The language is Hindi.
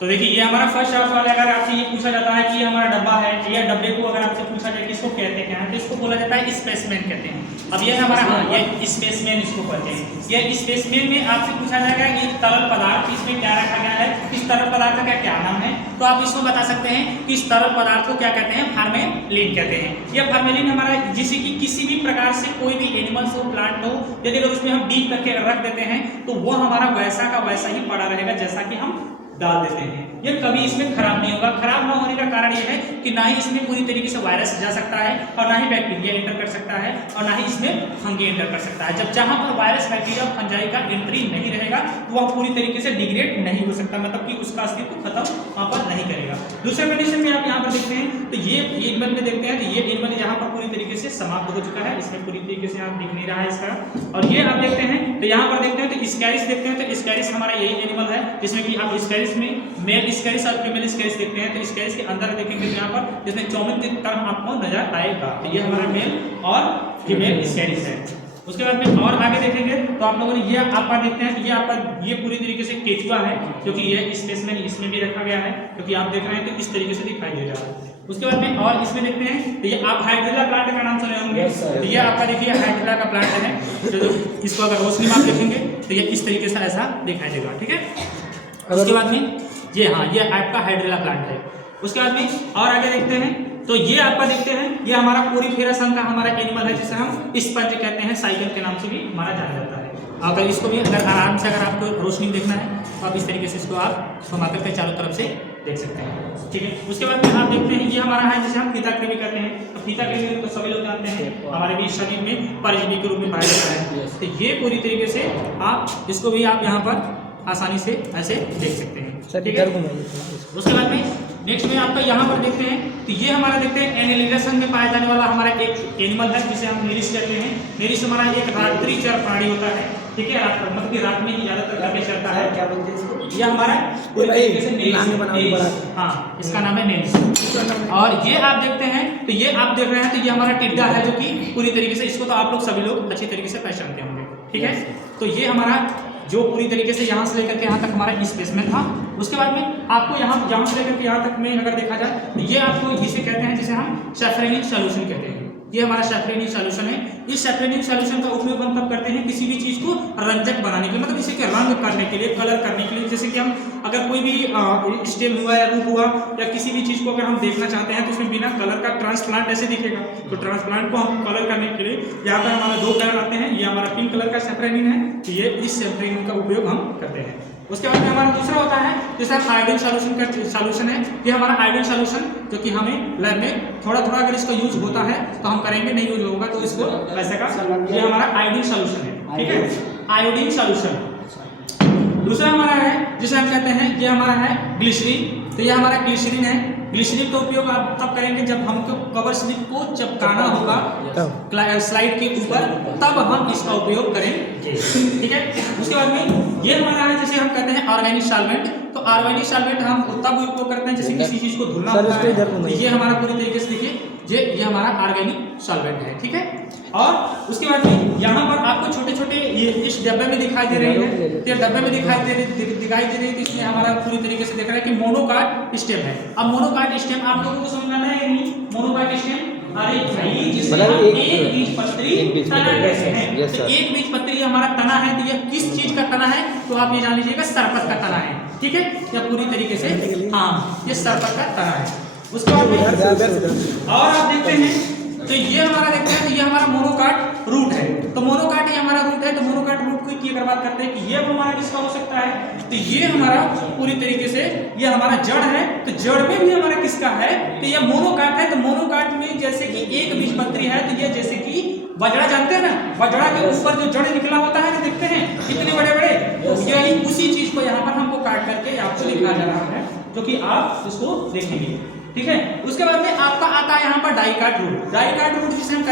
तो देखिए ये हमारा फर्स्ट सवाल है। अगर आपसे ये पूछा जाता है कि ये हमारा डब्बा है, या डब्बे को अगर आपसे पूछा जाए कि इसको कहते क्या है, तो इसको बोला जाता है स्पेसमेन कहते हैं। अब ये हमारा, हाँ, ये स्पेसमेन इसको कहते हैं। ये स्पेसमेन में आपसे पूछा जाएगा कि तरल पदार्थ इसमें क्या रखा गया है, इस तरल पदार्थ का क्या नाम है, तो आप इसको बता सकते हैं कि इस तरल पदार्थ को क्या कहते हैं, फार्मेलिन कहते हैं। यह फार्मेलिन हमारा, जिसे कि किसी भी प्रकार से कोई भी एनिमल्स हो, प्लांट हो, यदि अगर उसमें हम डीप करके रख देते हैं तो वो हमारा वैसा का वैसा ही पड़ा रहेगा जैसा कि हम डाल देते हैं। ये कभी इसमें खराब नहीं होगा। खराब ना होने का कारण ये है कि ना ही इसमें पूरी तरीके से वायरस जा सकता है, और ना ही बैक्टीरिया एंटर कर सकता है, और ना ही इसमें फंगी एंटर कर सकता है। जब जहां पर वायरस, बैक्टीरिया, फंजाई का एंट्री नहीं रहेगा तो वह पूरी तरीके से डिग्रेड नहीं हो सकता, मतलब कि उसका अस्तित्व खत्म वहां पर नहीं करेगा। दूसरे कंडीशन में आप यहाँ पर देखते हैं तो ये एनिमल में देखते हैं तो ये एनिमल यहाँ पर पूरी तरीके से समाप्त हो चुका है, इसमें पूरी तरीके से आप दिख नहीं रहा है इसका। और ये आप देखते हैं तो यहाँ पर देखते हैं तो स्कैरिस देखते हैं तो स्कैरिस हमारा यही एनिमल है, जिसमें कि आप स्कैरिस में मेल स्कैरिस और फीमेल स्कैरिस देखते हैं। तो स्कैरिस के अंदर देखेंगे तो यहाँ पर जिसमें 24 टर्म आपको नजर आएगा, तो ये हमारा मेल और फीमेल स्कैरिस है। उसके बाद में और आगे देखेंगे तो आप लोगों ने ये आपका देखते हैं, ये आपका ये पूरी तरीके से केचुआ है, क्योंकि ये स्पेसमेन इसमें भी रखा गया है, क्योंकि आप देख रहे हैं तो इस तरीके से दिखाई दे रहा है। उसके बाद में और इसमें देखते हैं तो ये आप हाइड्रिला प्लांट का नाम सुने होंगे। तो ये आपका देखिए हाइड्रिला का प्लांट है, तो इसको अगर रोशनी में आप देखेंगे तो ये इस तरीके से ऐसा दिखाई देगा, ठीक है। उसके बाद में ये, हाँ, ये आपका हाइड्रिला प्लांट है। उसके बाद में और आगे देखते हैं तो ये आपका देखते हैं ये हमारा पोरीफेरा संघ का हमारा एनिमल है, जिसे हम स्पंज कहते हैं, साइकिल के नाम से भी हमारा जाना जाता है। अगर इसको भी अगर आराम से अगर आपको रोशनी देखना है तो आप इस तरीके से इसको आप घुमा करके चारों तरफ से देख सकते हैं, ठीक है। उसके बाद में आप देखते हैं ये हमारा है जिसे हम फीता कृमि कहते हैं। तो फीता कृमि तो सभी लोग जानते हैं हमारे भी शरीर में परजीवी के रूप में पाया जाता है। तो ये पूरी तरीके से आप इसको भी आप यहाँ पर आसानी से ऐसे देख सकते हैं, ठीक है। उसके बाद में नेक्स्ट में आपका यहाँ पर देखते हैं तो ये हमारा देखते हैं एनेलिडा संघ में पाया जाने वाला हमारा एक एनिमल है, जिसे हम नेरिस कहते हैं। नेरिस हमारा एक रात्रिचर प्राणी होता है, ठीक है, मतलब कि रात में ही ज्यादातर करके चलता है। क्या बोलते हैं इसको? ये हमारा पूरी तरीके से नेरिस, हाँ, इसका नाम है नेरिस। और ये आप देखते हैं तो ये आप देख रहे हैं तो ये हमारा टिड्डा है, जो कि पूरी तरीके से इसको तो आप लोग सभी लोग अच्छी तरीके से पहचानते होंगे, ठीक है। तो ये हमारा जो पूरी तरीके से यहाँ से लेकर के यहाँ तक हमारा स्पेसमेन था। उसके बाद में आपको यहाँ से लेकर के यहाँ तक में अगर देखा जाए तो ये आपको इसे कहते हैं जिसे हम सैफरेनिक सॉल्यूशन कहते हैं। ये हमारा सैफरेनिक सॉल्यूशन है। इस सैफरेनिक सॉल्यूशन का उपयोग हम तब करते हैं किसी भी चीज को रंजक बनाने के लिए, मतलब इसे रंग करने के लिए, कलर करने के लिए। जैसे कि हम अगर कोई भी स्टेम हुआ या रूप हुआ या किसी भी चीज को अगर हम देखना चाहते हैं तो उसमें बिना कलर का ट्रांसप्लांट ऐसे दिखेगा, तो ट्रांसप्लांट को हम कलर करने के लिए यहाँ पर हमारे दो कलर आते हैं। ये हमारा पिंक कलर का सैफरेनिन है, तो ये इस सैफरेनिन का उपयोग हम करते हैं। उसके बाद में हमारा दूसरा होता है जैसे आयोडीन सॉल्यूशन का सॉल्यूशन है। ये हमारा आयोडीन सॉल्यूशन जो कि हमें लैब में थोड़ा थोड़ा अगर इसका यूज होता है तो हम करेंगे, नहीं यूज होगा तो इसको वैसे का, ये हमारा आयोडीन सॉल्यूशन है, ठीक है, आयोडीन सॉल्यूशन। दूसरा हमारा है जिसे हम कहते हैं ये हमारा है ग्लिसरीन। तो ये हमारा ग्लिसरीन है। ग्लिसरीन का उपयोग आप तब करेंगे जब हमको कवर स्लिप को चिपकाना होगा स्लाइड के ऊपर, तब हम इसका उपयोग करेंगे, ठीक है। उसके बाद में ये हमारा है जिसे हम कहते हैं ऑर्गेनिक सॉल्वेंट। तो ऑर्गेनिक सॉल्वेंट हम तब उपयोग करते हैं जैसे किसी चीज को धुलना होता है, तो ये हमारा पूरी तरीके से देखिए ये हमारा ऑर्गेनिक सॉल्वेंट है, ठीक है। और उसके बाद में यहाँ पर आपको छोटे छोटे ये इस डब्बे में दिखाई दे रही है, तो डब्बे में दिखाई दे रही है, तो इसमें हमारा पूरी तरीके से देख रहा है कि मोनोकाट स्टेम है। अब मोनोकाट स्टेम आप लोगों को समझ आना है नहीं? मोनोकाट स्टेम, अरे भाई जिसमें हम एक बीजपत्री तना कहते हैं। तो एक बीजपत्री हमारा तना है, तो ये किस चीज का तना है? तो आप ये जान लीजिएगा सरपत का तना है, ठीक है। या पूरी तरीके से, हाँ, ये सरपत का तना है। उसके बाद में और आप देखते हैं तो ये हमारा देखते हैं तो ये हमारा मोनोकाट रूट है। तो मोनोकाट ये हमारा रूट है। तो मोनोकाट रूट की अगर बात करते हैं कि ये हमारा किसका हो सकता है, तो ये हमारा पूरी तरीके से ये हमारा जड़ है। तो जड़ में भी हमारा किसका है, तो ये मोनोकाट है। तो मोनोकाट में जैसे कि एक बीजपत्री है, तो ये जैसे कि बजड़ा जानते हैं ना, बजड़ा के ऊपर जो जड़ निकला होता है, देखते हैं कितने बड़े बड़े, तो यही उसी चीज को यहाँ पर हमको काट करके आपको दिखाया जा रहा है, जो कि आप इसको देखेंगे, ठीक है। उसके बाद में आपका आता है यहाँ पर डाइकाट रूट। डाइकाट रूट जिसे हम